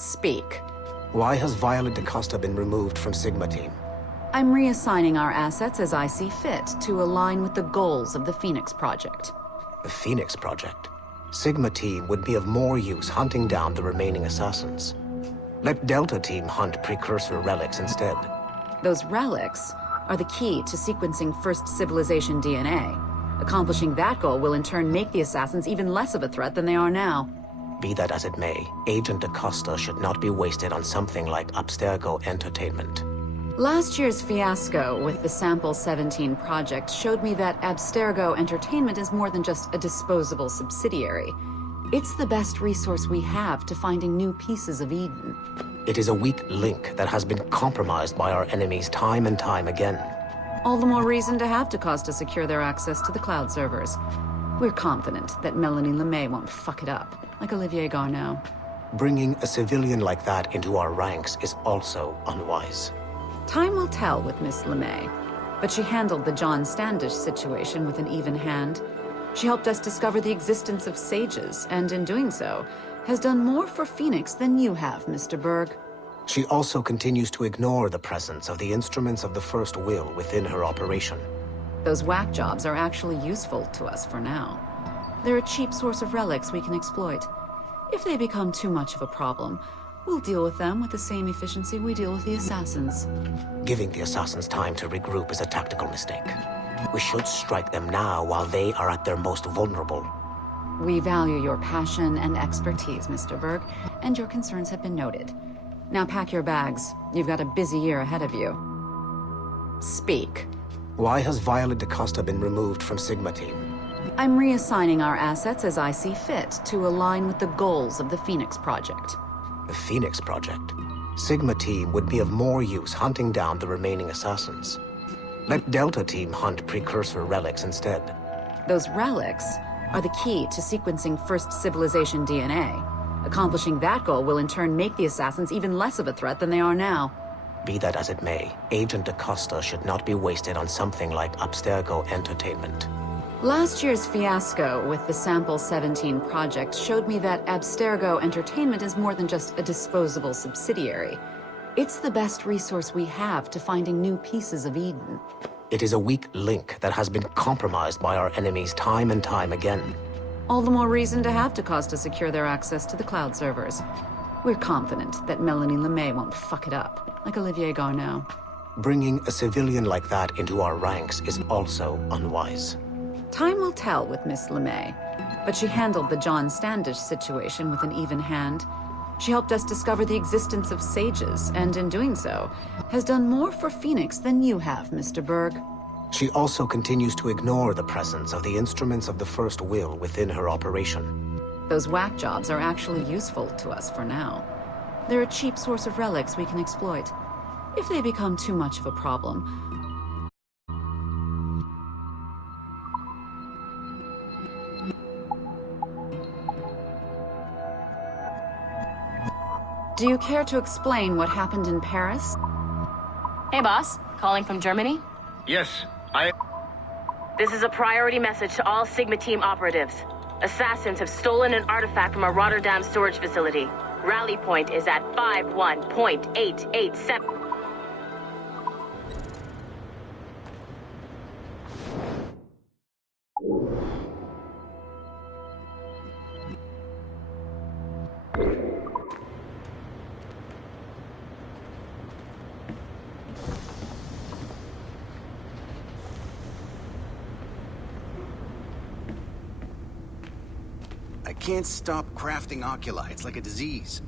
Speak. Why has Violet DaCosta been removed from Sigma Team? I'm reassigning our assets as I see fit to align with the goals of the Phoenix Project. The Phoenix Project? Sigma Team would be of more use hunting down the remaining assassins. Let Delta Team hunt precursor relics instead. Those relics are the key to sequencing First Civilization DNA. Accomplishing that goal will in turn make the assassins even less of a threat than they are now. Be that as it may, Agent DaCosta should not be wasted on something like Abstergo Entertainment. Last year's fiasco with the Sample 17 project showed me that Abstergo Entertainment is more than just a disposable subsidiary. It's the best resource we have to finding new pieces of Eden. It is a weak link that has been compromised by our enemies time and time again. All the more reason to have DaCosta secure their access to the cloud servers. We're confident that Melanie LeMay won't fuck it up, like Olivier Garneau. Bringing a civilian like that into our ranks is also unwise. Time will tell with Miss LeMay, but she handled the John Standish situation with an even hand. She helped us discover the existence of sages, and in doing so, has done more for Phoenix than you have, Mr. Berg. She also continues to ignore the presence of the instruments of the First Will within her operation. Those whack jobs are actually useful to us for now. They're a cheap source of relics we can exploit. If they become too much of a problem, we'll deal with them with the same efficiency we deal with the assassins. Giving the assassins time to regroup is a tactical mistake. We should strike them now while they are at their most vulnerable. We value your passion and expertise, Mr. Berg, and your concerns have been noted. Now pack your bags. You've got a busy year ahead of you. Speak. Why has Violet DaCosta been removed from Sigma Team? I'm reassigning our assets as I see fit to align with the goals of the Phoenix Project. The Phoenix Project? Sigma Team would be of more use hunting down the remaining assassins. Let Delta Team hunt precursor relics instead. Those relics are the key to sequencing First Civilization DNA. Accomplishing that goal will in turn make the assassins even less of a threat than they are now. Be that as it may, Agent DaCosta should not be wasted on something like Abstergo Entertainment. Last year's fiasco with the Sample 17 project showed me that Abstergo Entertainment is more than just a disposable subsidiary. It's the best resource we have to finding new pieces of Eden. It is a weak link that has been compromised by our enemies time and time again. All the more reason to have DaCosta secure their access to the cloud servers. We're confident that Melanie LeMay won't fuck it up, like Olivier Garneau. Bringing a civilian like that into our ranks is also unwise. Time will tell with Miss LeMay, but she handled the John Standish situation with an even hand. She helped us discover the existence of sages, and in doing so, has done more for Phoenix than you have, Mr. Berg. She also continues to ignore the presence of the instruments of the First Will within her operation. Those whack jobs are actually useful to us for now. They're a cheap source of relics we can exploit. If they become too much of a problem, do you care to explain what happened in Paris? Hey, boss. Calling from Germany? Yes, This is a priority message to all Sigma Team operatives. Assassins have stolen an artifact from a Rotterdam storage facility. Rally point is at 51.887. I can't stop crafting oculi. It's like a disease.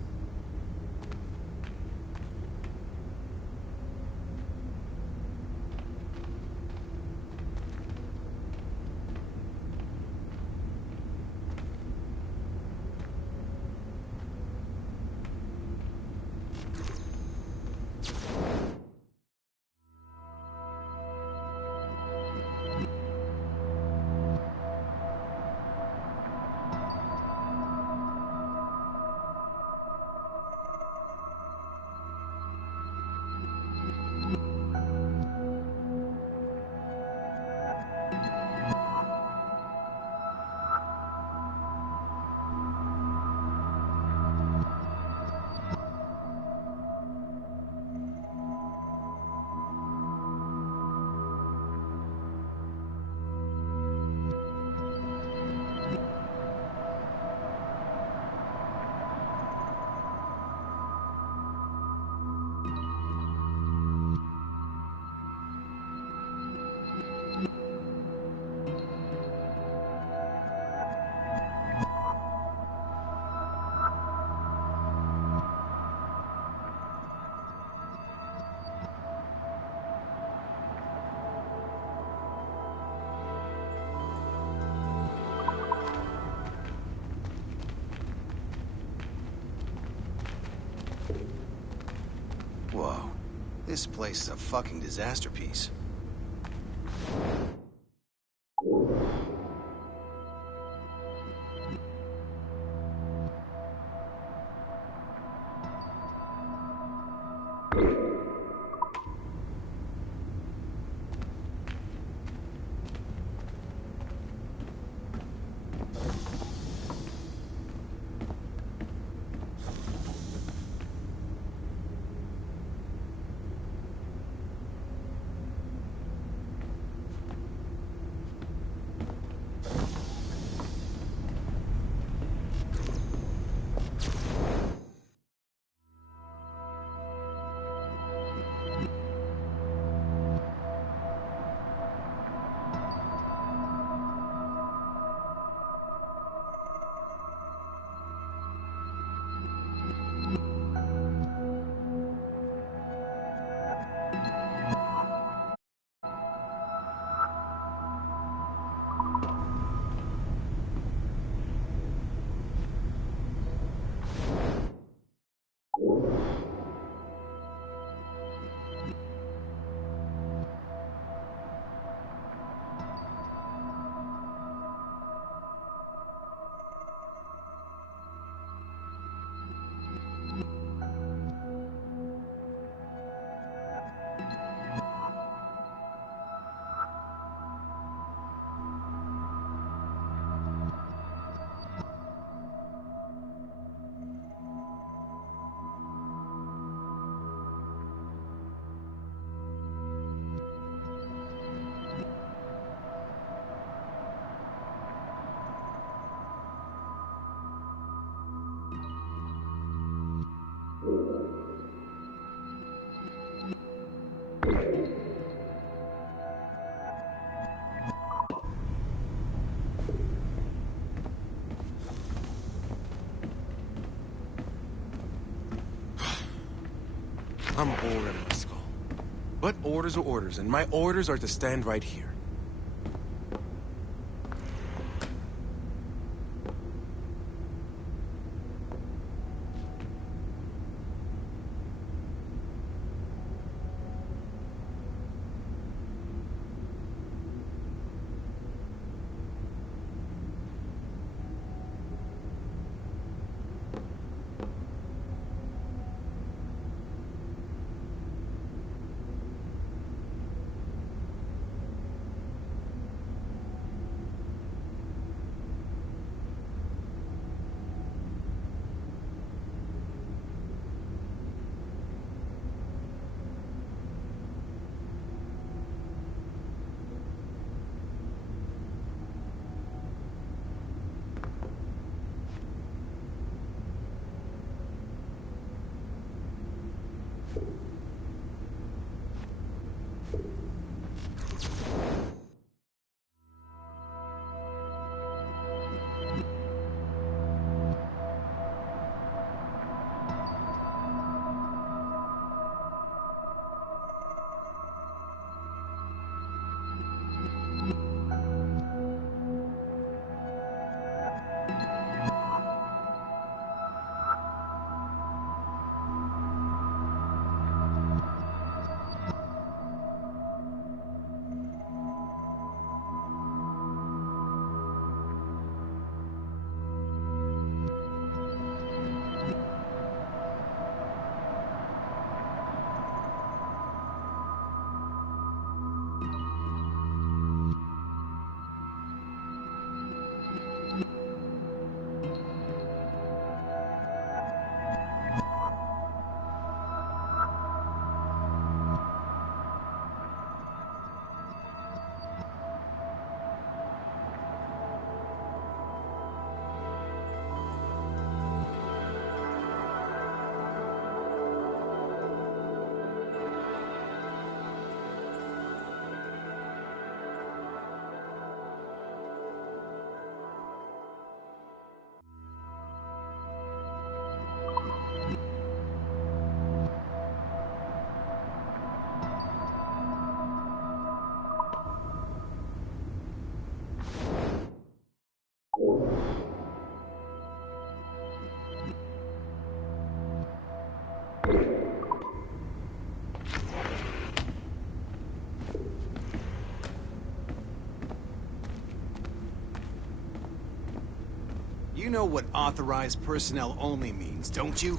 This place is a fucking disaster piece. I'm bored out of my skull. But orders are orders, and my orders are to stand right here. You know what authorized personnel only means, don't you?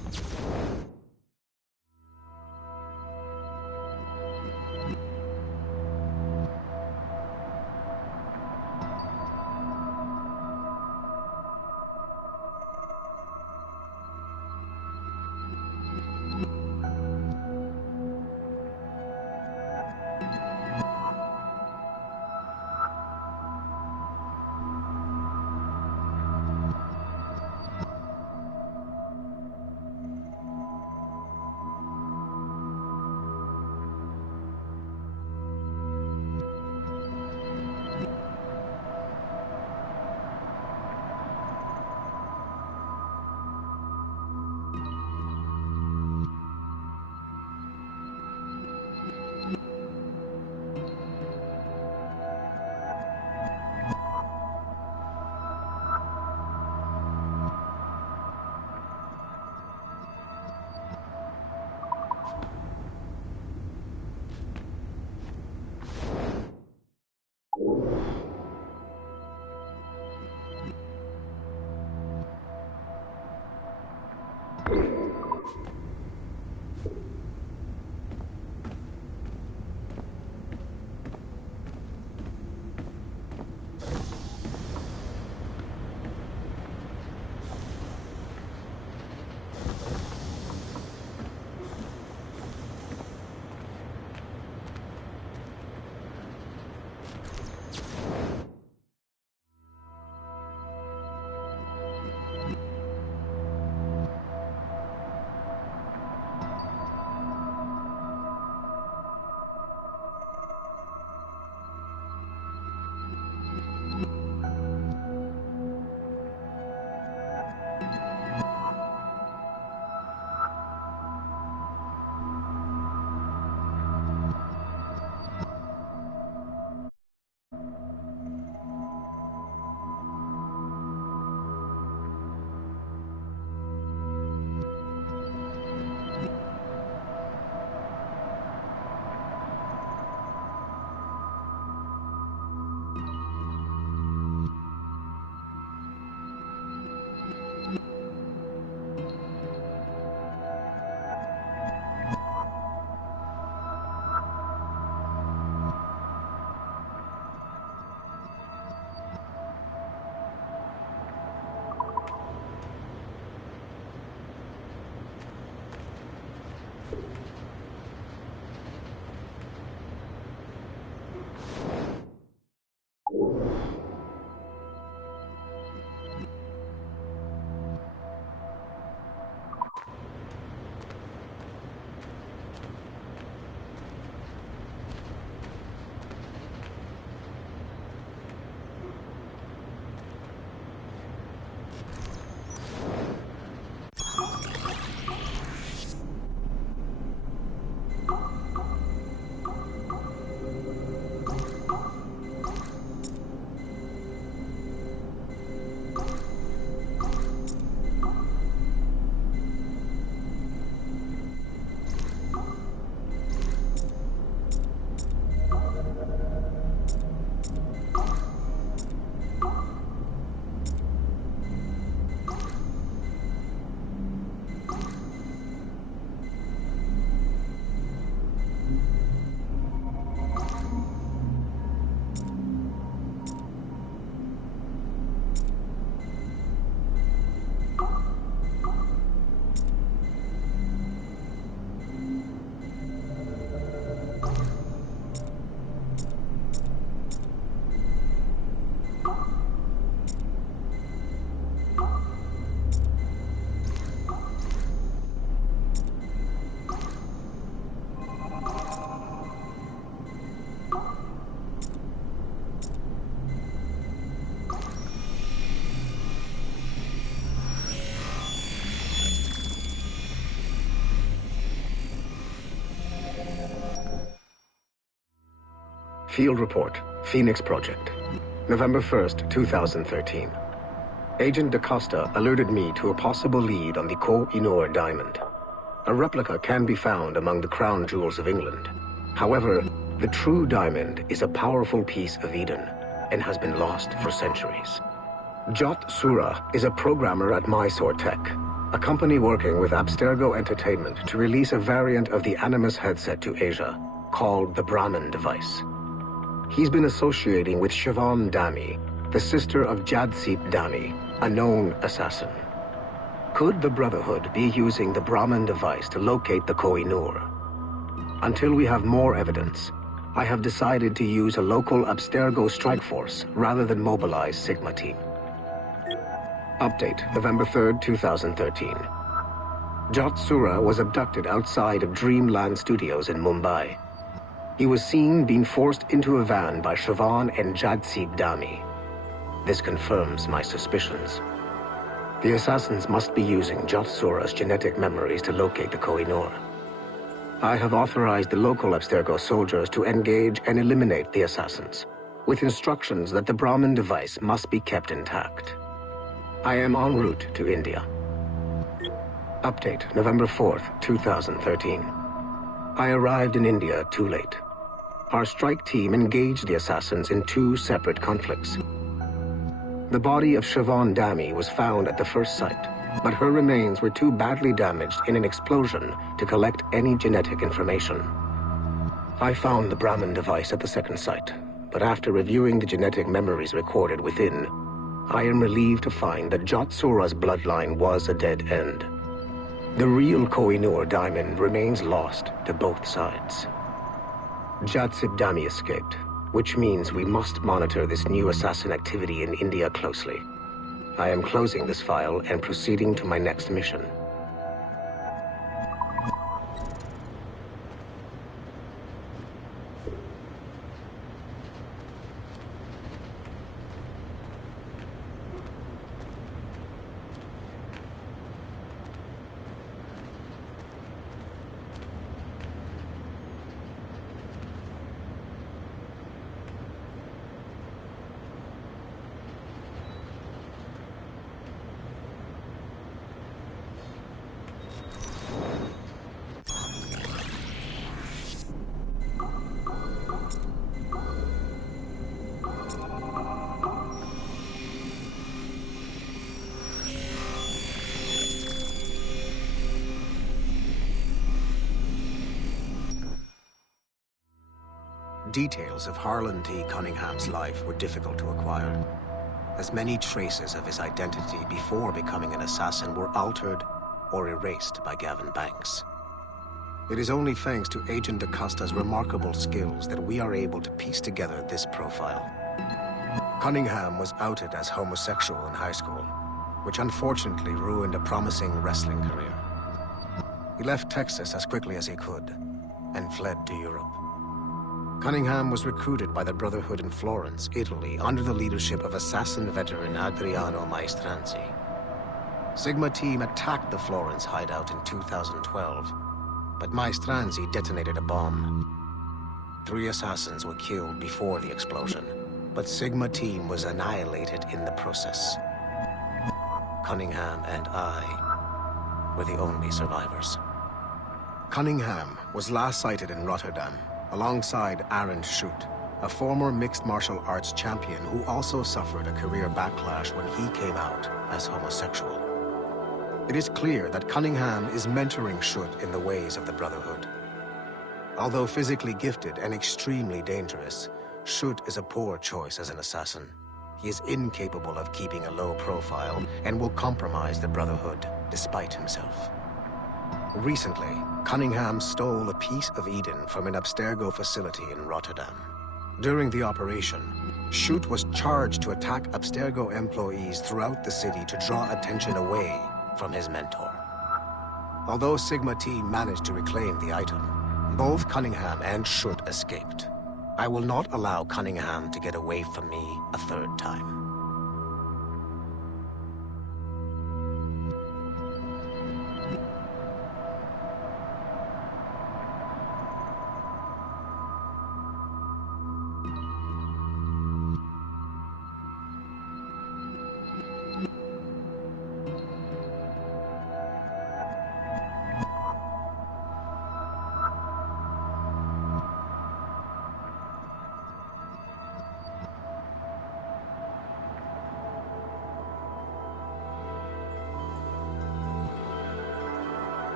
Field Report, Phoenix Project, November 1st, 2013. Agent DaCosta alerted me to a possible lead on the Koh-i-Noor diamond. A replica can be found among the crown jewels of England. However, the true diamond is a powerful piece of Eden and has been lost for centuries. Jot Sura is a programmer at Mysore Tech, a company working with Abstergo Entertainment to release a variant of the Animus headset to Asia, called the Brahmin device. He's been associating with Siobhan Dami, the sister of Jadseep Dami, a known assassin. Could the Brotherhood be using the Brahmin device to locate the Koh-i-Noor? Until we have more evidence, I have decided to use a local Abstergo strike force rather than mobilize Sigma Team. Update, November 3rd, 2013. Jot Sura was abducted outside of Dreamland Studios in Mumbai. He was seen being forced into a van by Siobhan and Jadseep Dami. This confirms my suspicions. The assassins must be using Jot Sura's genetic memories to locate the Koh-i-Noor. I have authorized the local Abstergo soldiers to engage and eliminate the assassins, with instructions that the Brahmin device must be kept intact. I am en route to India. Update, November 4th, 2013. I arrived in India too late. Our strike team engaged the assassins in 2 separate conflicts. The body of Siobhan Dami was found at the first site, but her remains were too badly damaged in an explosion to collect any genetic information. I found the Brahmin device at the second site, but after reviewing the genetic memories recorded within, I am relieved to find that Jot Sura's bloodline was a dead end. The real Koh-i-Noor diamond remains lost to both sides. Jadseep Dami escaped, which means we must monitor this new assassin activity in India closely. I am closing this file and proceeding to my next mission. Details of Harlan T. Cunningham's life were difficult to acquire, as many traces of his identity before becoming an assassin were altered or erased by Gavin Banks. It is only thanks to Agent DaCosta's remarkable skills that we are able to piece together this profile. Cunningham was outed as homosexual in high school, which unfortunately ruined a promising wrestling career. He left Texas as quickly as he could and fled to Europe. Cunningham was recruited by the Brotherhood in Florence, Italy, under the leadership of assassin veteran Adriano Maestranzi. Sigma Team attacked the Florence hideout in 2012, but Maestranzi detonated a bomb. 3 assassins were killed before the explosion, but Sigma Team was annihilated in the process. Cunningham and I were the only survivors. Cunningham was last sighted in Rotterdam, alongside Aaron Schutt, a former mixed martial arts champion who also suffered a career backlash when he came out as homosexual. It is clear that Cunningham is mentoring Schutt in the ways of the Brotherhood. Although physically gifted and extremely dangerous, Schutt is a poor choice as an assassin. He is incapable of keeping a low profile and will compromise the Brotherhood despite himself. Recently, Cunningham stole a piece of Eden from an Abstergo facility in Rotterdam. During the operation, Schutt was charged to attack Abstergo employees throughout the city to draw attention away from his mentor. Although Sigma Team managed to reclaim the item, both Cunningham and Schutt escaped. I will not allow Cunningham to get away from me a third time.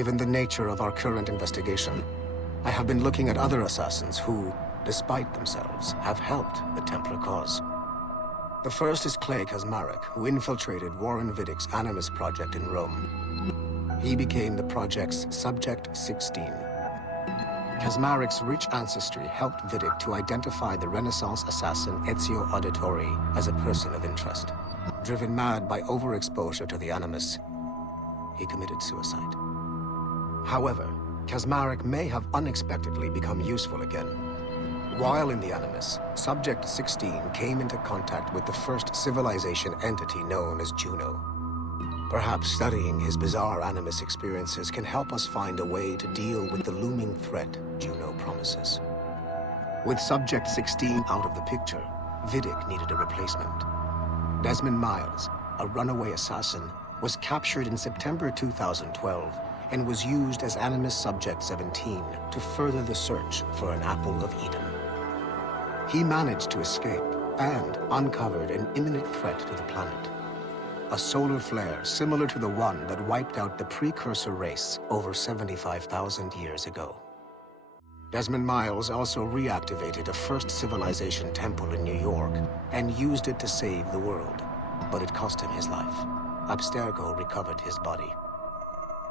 Given the nature of our current investigation, I have been looking at other assassins who, despite themselves, have helped the Templar cause. The first is Clay Kazmarek, who infiltrated Warren Viddick's Animus project in Rome. He became the project's Subject 16. Kazmarek's rich ancestry helped Viddick to identify the Renaissance assassin Ezio Auditore as a person of interest. Driven mad by overexposure to the Animus, he committed suicide. However, Kazmarek may have unexpectedly become useful again. While in the Animus, Subject 16 came into contact with the first civilization entity known as Juno. Perhaps studying his bizarre Animus experiences can help us find a way to deal with the looming threat Juno promises. With Subject 16 out of the picture, Viddick needed a replacement. Desmond Miles, a runaway assassin, was captured in September 2012 and was used as Animus Subject 17 to further the search for an Apple of Eden. He managed to escape and uncovered an imminent threat to the planet. A solar flare similar to the one that wiped out the precursor race over 75,000 years ago. Desmond Miles also reactivated a first civilization temple in New York and used it to save the world, but it cost him his life. Abstergo recovered his body.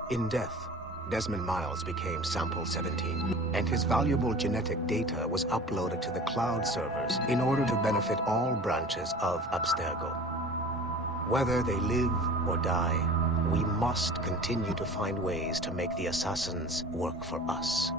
In death, Desmond Miles became Sample 17, and his valuable genetic data was uploaded to the cloud servers in order to benefit all branches of Abstergo. Whether they live or die, we must continue to find ways to make the assassins work for us.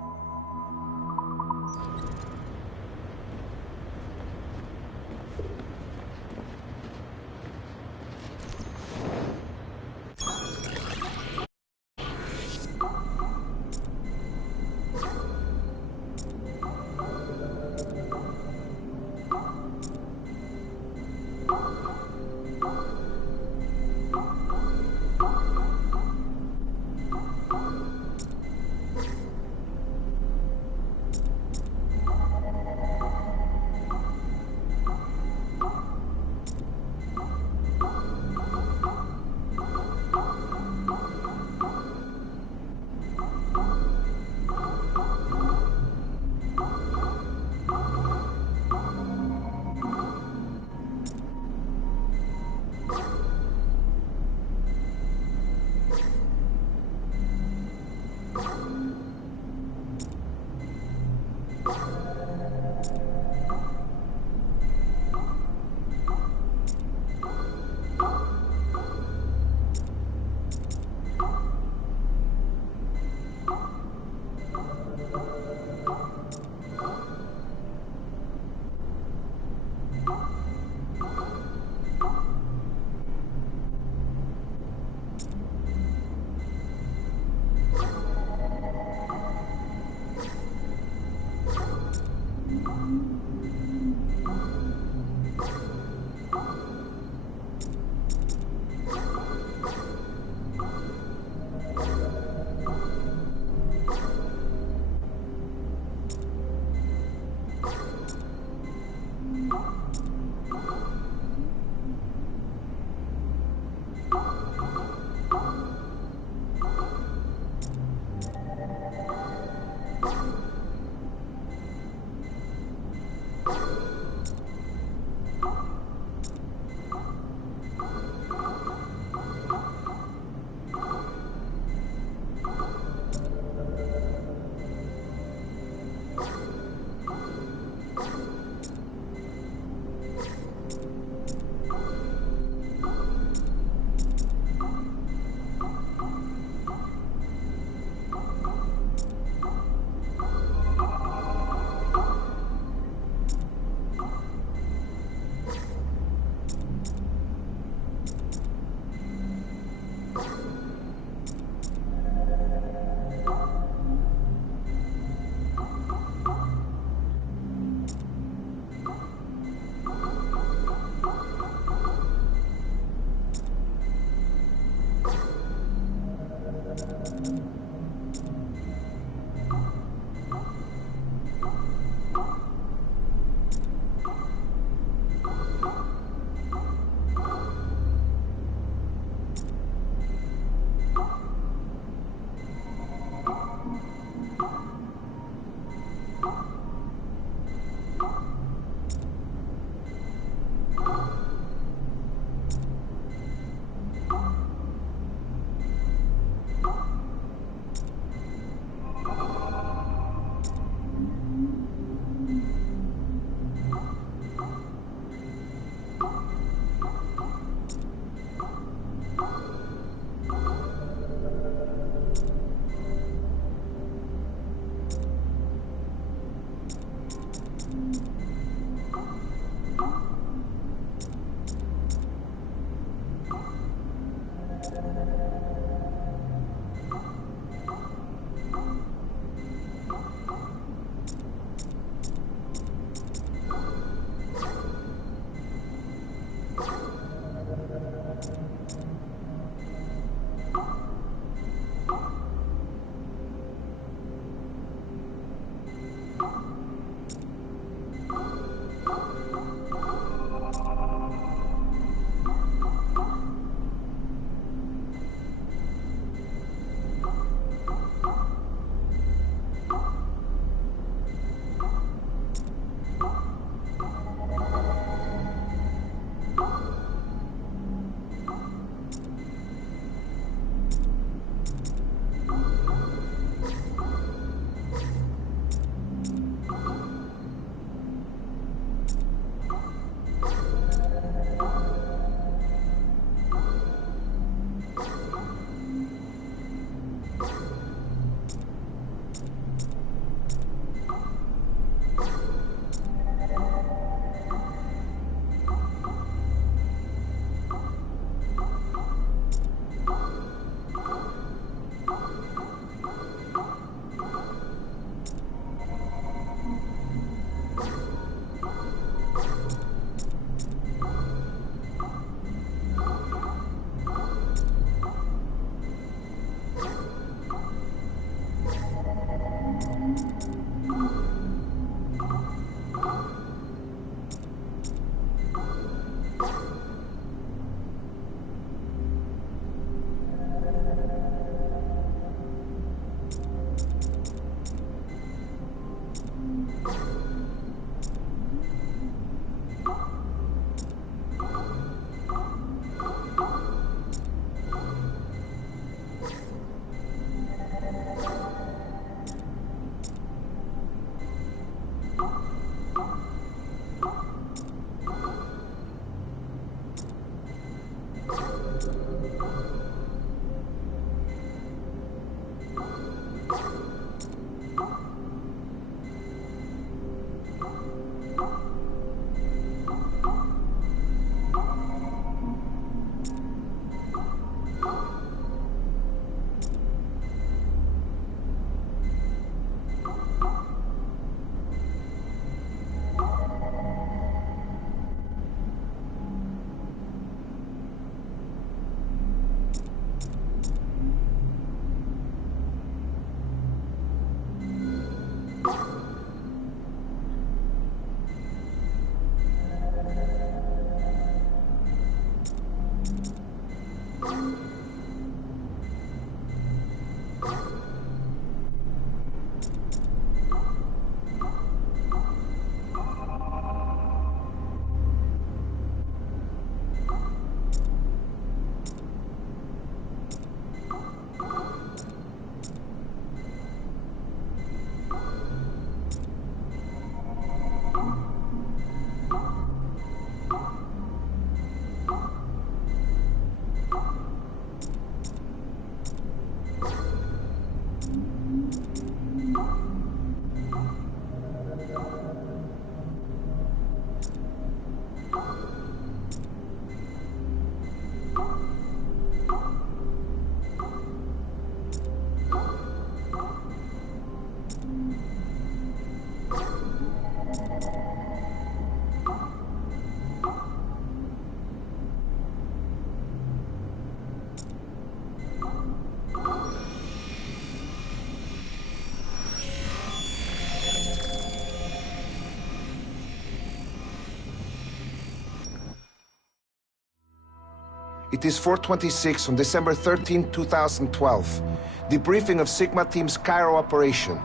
It is 4:26 on December 13, 2012. Debriefing of Sigma Team's Cairo operation.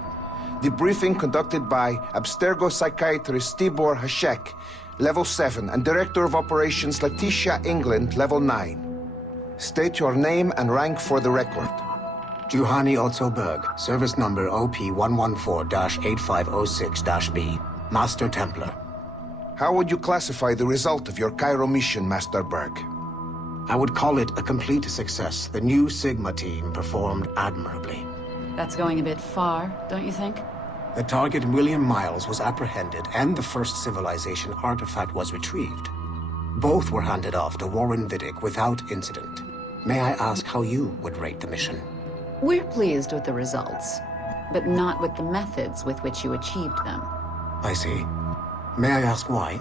Debriefing conducted by Abstergo psychiatrist Tibor Hashek, Level 7, and Director of Operations Letitia England, Level 9. State your name and rank for the record. Juhani Otzoberg, service number OP114-8506-B, Master Templar. How would you classify the result of your Cairo mission, Master Berg? I would call it a complete success. The new Sigma team performed admirably. That's going a bit far, don't you think? The target, William Miles, was apprehended and the first civilization artifact was retrieved. Both were handed off to Warren Vidic without incident. May I ask how you would rate the mission? We're pleased with the results, but not with the methods with which you achieved them. I see. May I ask why?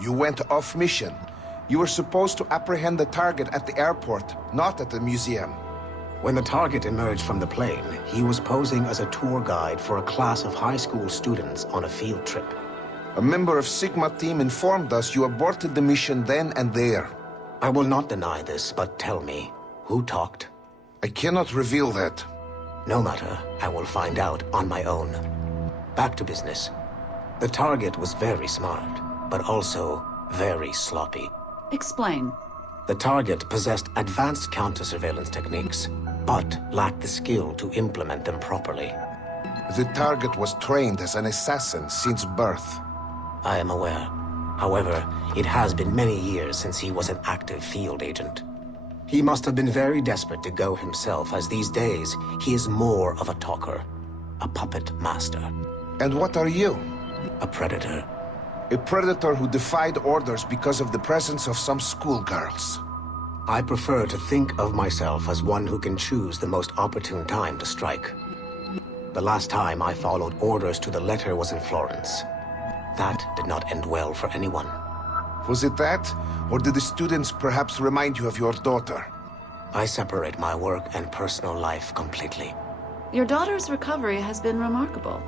You went off mission. You were supposed to apprehend the target at the airport, not at the museum. When the target emerged from the plane, he was posing as a tour guide for a class of high school students on a field trip. A member of Sigma Team informed us you aborted the mission then and there. I will not deny this, but tell me, who talked? I cannot reveal that. No matter, I will find out on my own. Back to business. The target was very smart, but also very sloppy. Explain. The target possessed advanced counter-surveillance techniques, but lacked the skill to implement them properly. The target was trained as an assassin since birth. I am aware. However, it has been many years since he was an active field agent. He must have been very desperate to go himself, as these days he is more of a talker, a puppet master. And what are you? A predator. A predator who defied orders because of the presence of some schoolgirls. I prefer to think of myself as one who can choose the most opportune time to strike. The last time I followed orders to the letter was in Florence. That did not end well for anyone. Was it that? Or did the students perhaps remind you of your daughter? I separate my work and personal life completely. Your daughter's recovery has been remarkable.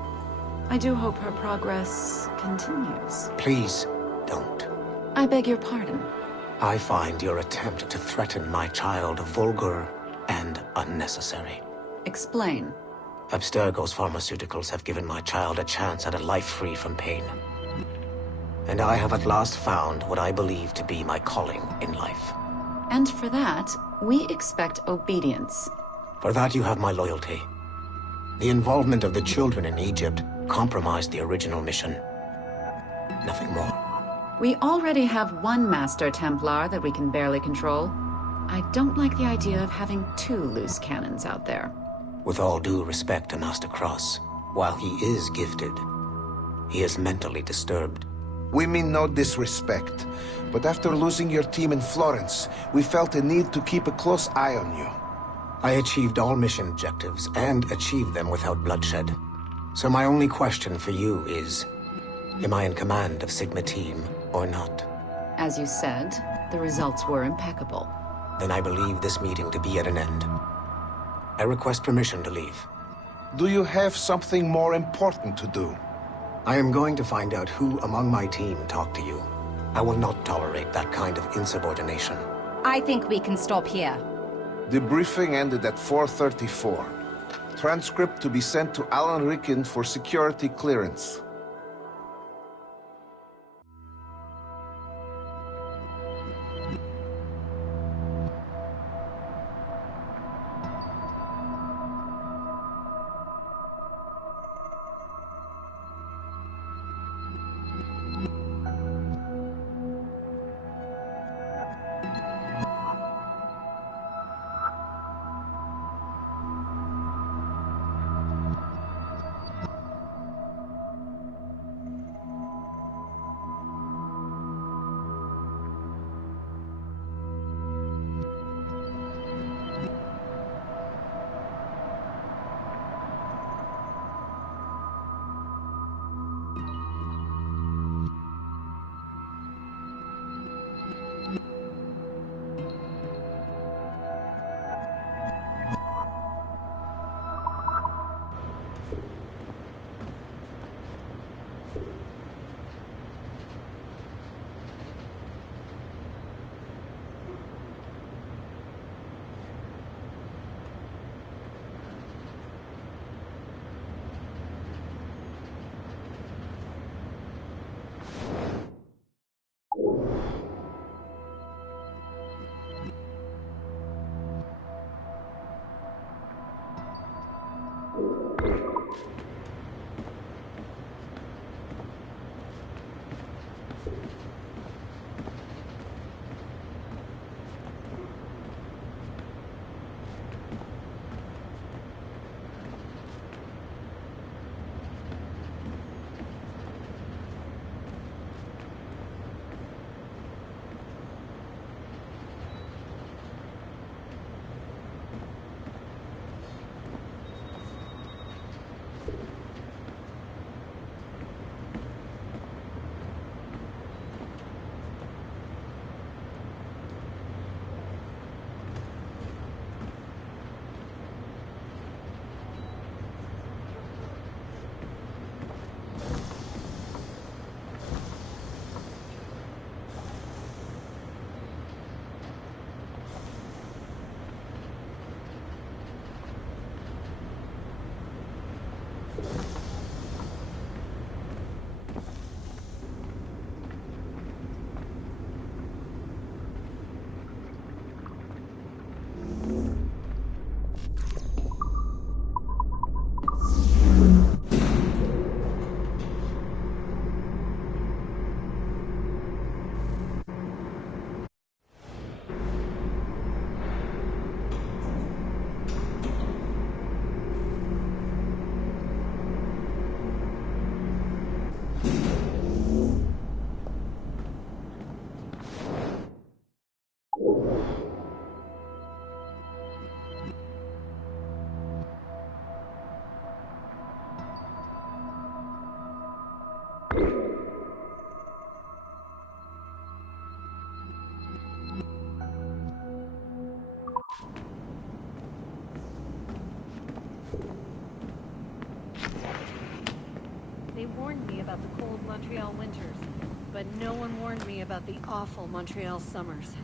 I do hope her progress continues. Please, don't. I beg your pardon. I find your attempt to threaten my child vulgar and unnecessary. Explain. Abstergo's pharmaceuticals have given my child a chance at a life free from pain. And I have at last found what I believe to be my calling in life. And for that, we expect obedience. For that you have my loyalty. The involvement of the children in Egypt compromised the original mission. Nothing more. We already have one Master Templar that we can barely control. I don't like the idea of having two loose cannons out there. With all due respect to Master Cross, While he is gifted, he is mentally disturbed. We mean no disrespect, but after losing your team in Florence, we felt a need to keep a close eye on you. I achieved all mission objectives, and achieved them without bloodshed. So my only question for you is, am I in command of Sigma Team or not? As you said, the results were impeccable. Then I believe this meeting to be at an end. I request permission to leave. Do you have something more important to do? I am going to find out who among my team talked to you. I will not tolerate that kind of insubordination. I think we can stop here. The briefing ended at 4:34. Transcript to be sent to Alan Ricken for security clearance. They warned me about the cold Montreal winters, but no one warned me about the awful Montreal summers.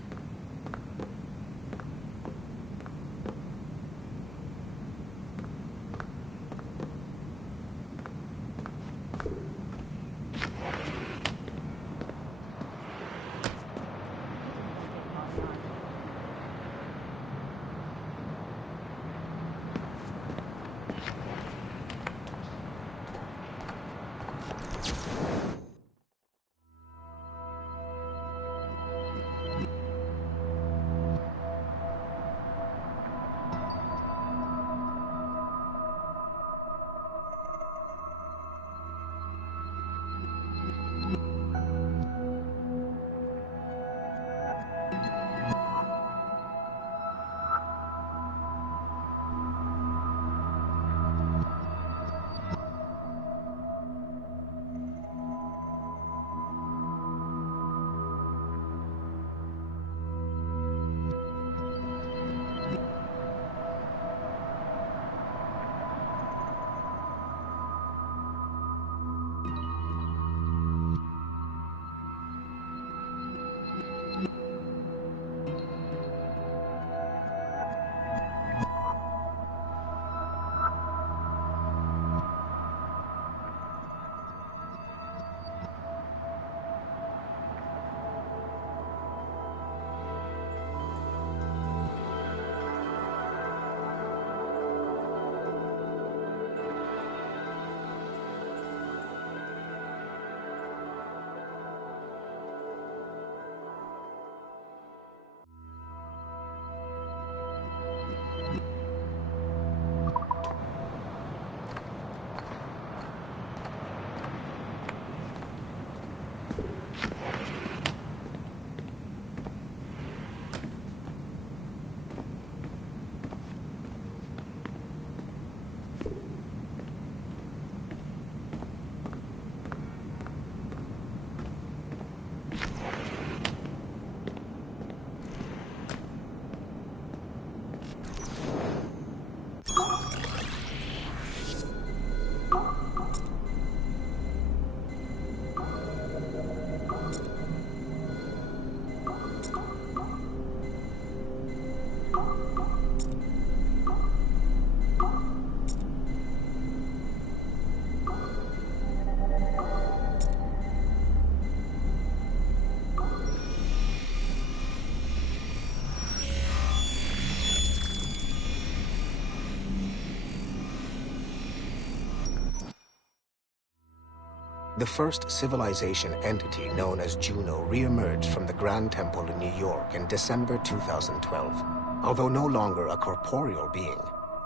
The first civilization entity known as Juno re-emerged from the Grand Temple in New York in December 2012. Although no longer a corporeal being,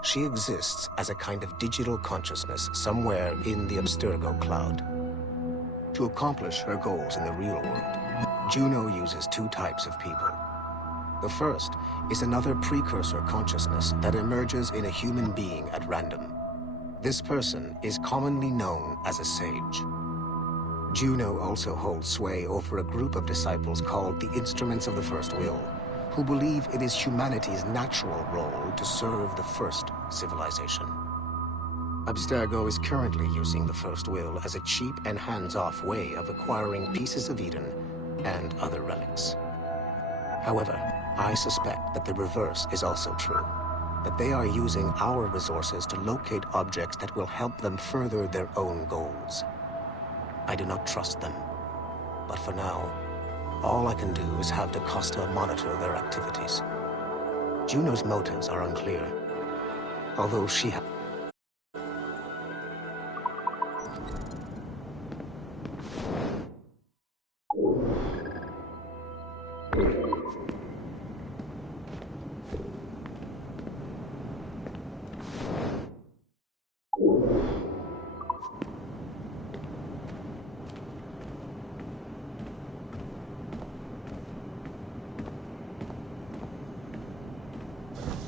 she exists as a kind of digital consciousness somewhere in the Abstergo cloud. To accomplish her goals in the real world, Juno uses two types of people. The first is another precursor consciousness that emerges in a human being at random. This person is commonly known as a sage. Juno also holds sway over a group of disciples called the Instruments of the First Will, who believe it is humanity's natural role to serve the first civilization. Abstergo is currently using the First Will as a cheap and hands-off way of acquiring pieces of Eden and other relics. However, I suspect that the reverse is also true, that they are using our resources to locate objects that will help them further their own goals. I do not trust them, but for now, all I can do is have DaCosta monitor their activities. Juno's motives are unclear, although she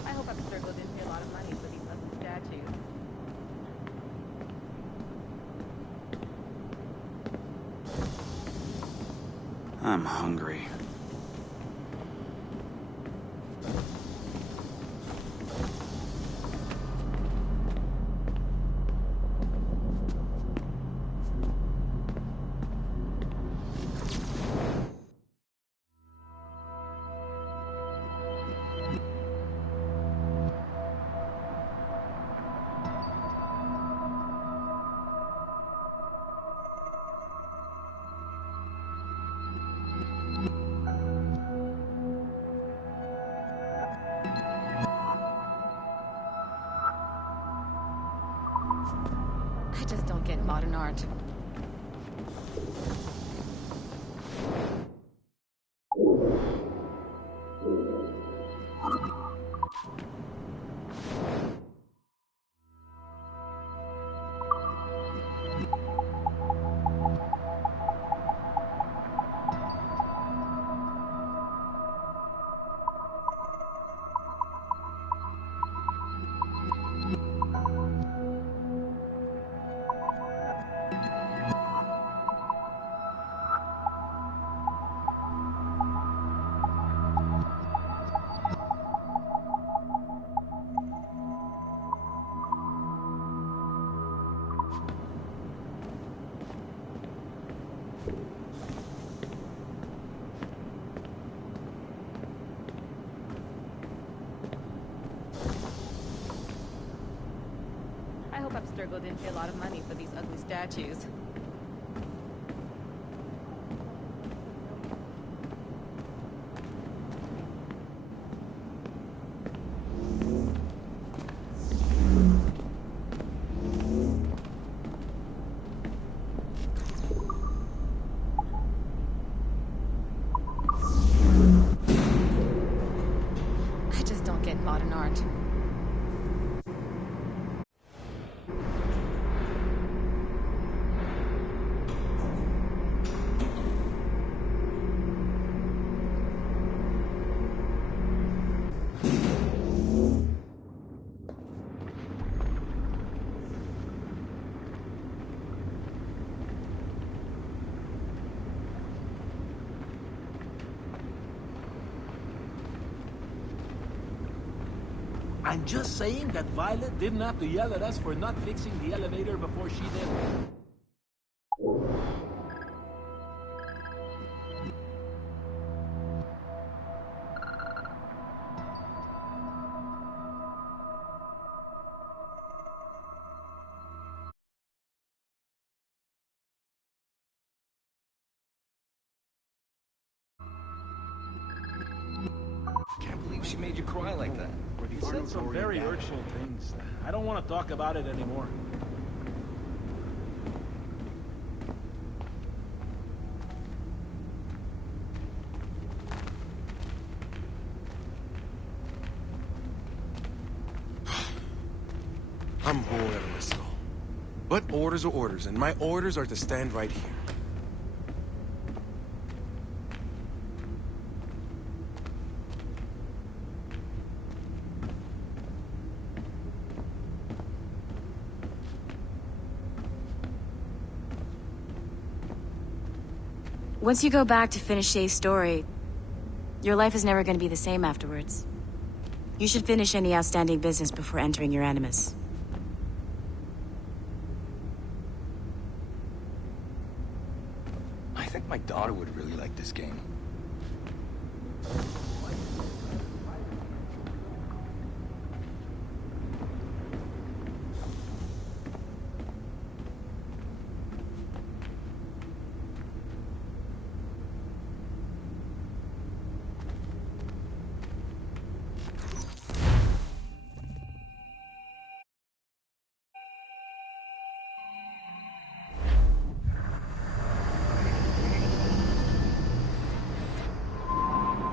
I hope Abstergo didn't pay a lot of money for these ugly statues. I'm hungry. I just don't get modern art. I hope Abstergo didn't pay a lot of money for these ugly statues. I just don't get modern art. I'm just saying that Violet didn't have to yell at us for not fixing the elevator before she did. Can't believe she made you cry like that. He said some very hurtful things. I don't want to talk about it anymore. But orders are orders, and my orders are to stand right here. Once you go back to finish Shay's story, your life is never going to be the same afterwards. You should finish any outstanding business before entering your animus. I think my daughter would really like this game.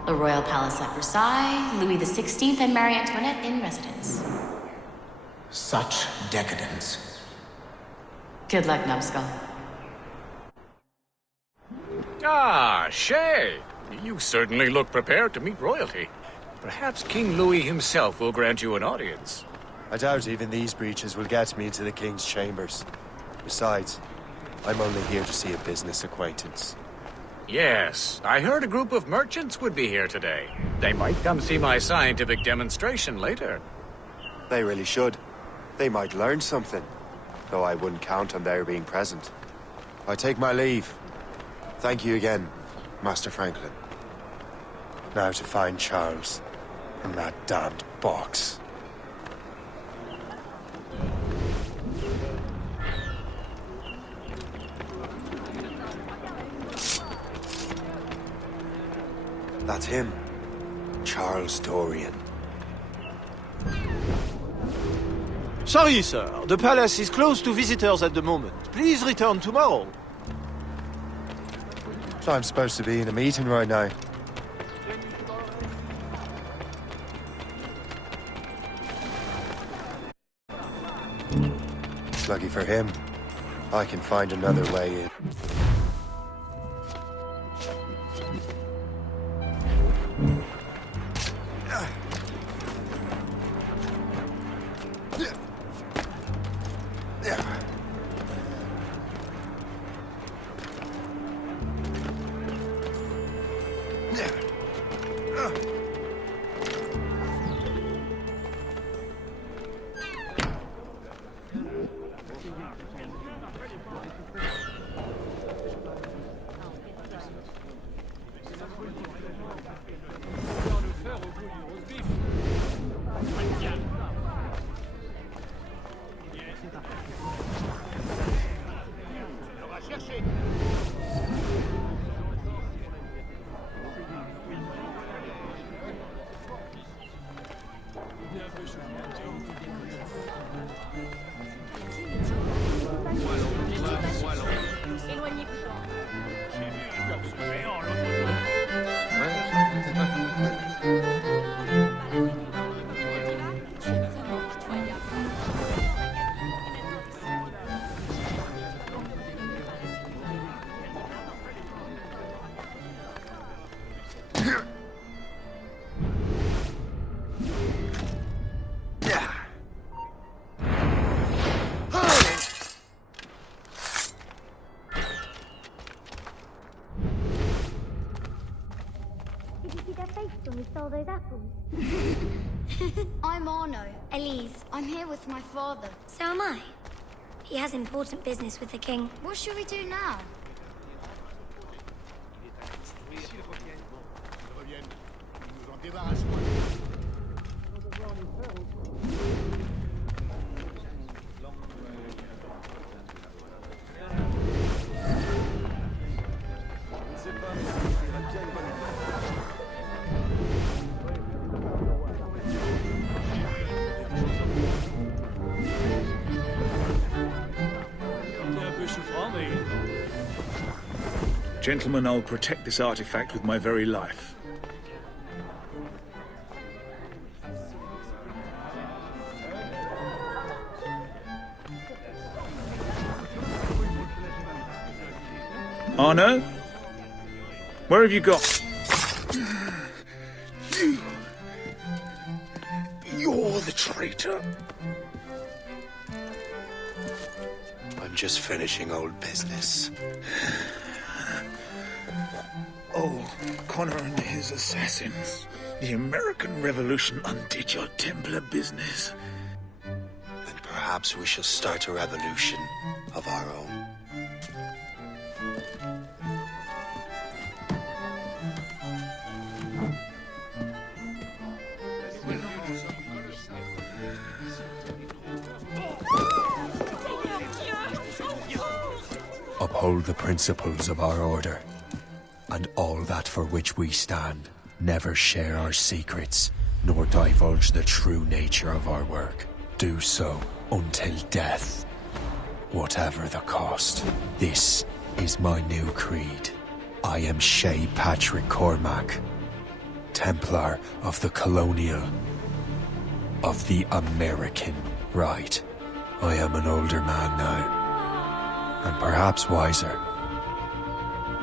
The Royal Palace at Versailles, Louis XVI and Marie Antoinette in residence. Such decadence. Good luck, Numbskull. Ah, Shay! You certainly look prepared to meet royalty. Perhaps King Louis himself will grant you an audience. I doubt even these breaches will get me into the King's chambers. Besides, I'm only here to see a business acquaintance. Yes, I heard a group of merchants would be here today. They might come see my scientific demonstration later. They really should. They might learn something, though I wouldn't count on their being present. I take my leave. Thank you again, Master Franklin. Now to find Charles in that damned box. That's him. Charles Dorian. Sorry, sir. The palace is closed to visitors at the moment. Please return tomorrow. I'm supposed to be in a meeting right now. Lucky for him, I can find another way in. We stole those apples. I'm Arno, Elise. I'm here with my father. So am I. He has important business with the king. What should we do now? Gentlemen, I'll protect this artifact with my very life. Arno? Where have you gone? You're the traitor. I'm just finishing old business. Oh, Connor and his assassins. The American Revolution undid your Templar business. Then perhaps we shall start a revolution of our own. Uphold the principles of our order, and all that for which we stand. Never share our secrets, nor divulge the true nature of our work. Do so until death, whatever the cost. This is my new creed. I am Shay Patrick Cormac, Templar of the Colonial, of the American right. I am an older man now, and perhaps wiser.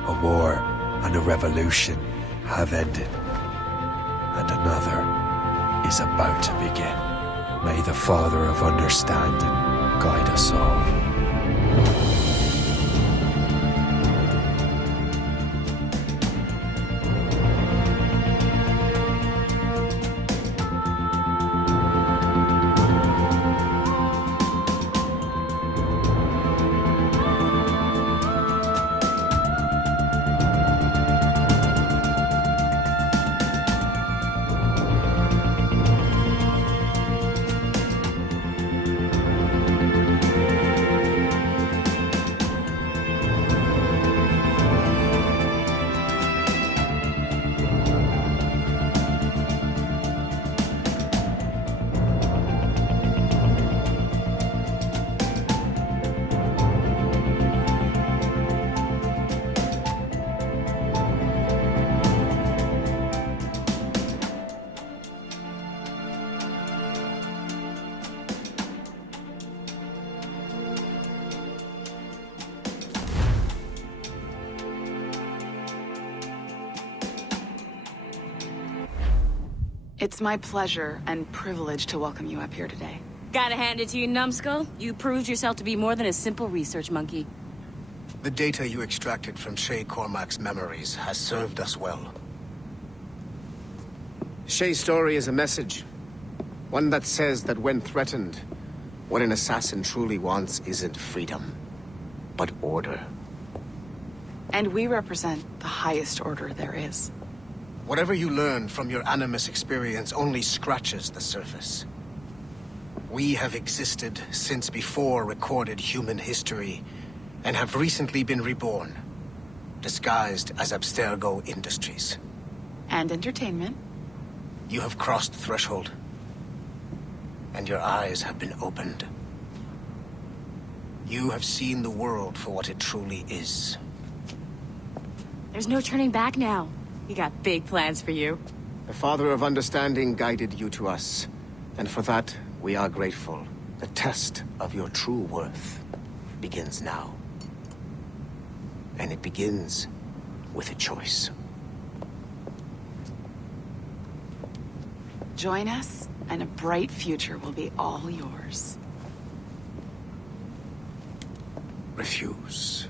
A war and a revolution have ended, and another is about to begin. May the Father of Understanding guide us all. It's my pleasure and privilege to welcome you up here today. Gotta hand it to you, numbskull. You proved yourself to be more than a simple research monkey. The data you extracted from Shay Cormac's memories has served us well. Shay's story is a message. One that says that when threatened, what an assassin truly wants isn't freedom, but order. And we represent the highest order there is. Whatever you learned from your Animus experience only scratches the surface. We have existed since before recorded human history, and have recently been reborn, disguised as Abstergo Industries. And entertainment. You have crossed the threshold, and your eyes have been opened. You have seen the world for what it truly is. There's no turning back now. We got big plans for you. The Father of Understanding guided you to us, and for that, we are grateful. The test of your true worth begins now. And it begins with a choice. Join us, and a bright future will be all yours. Refuse.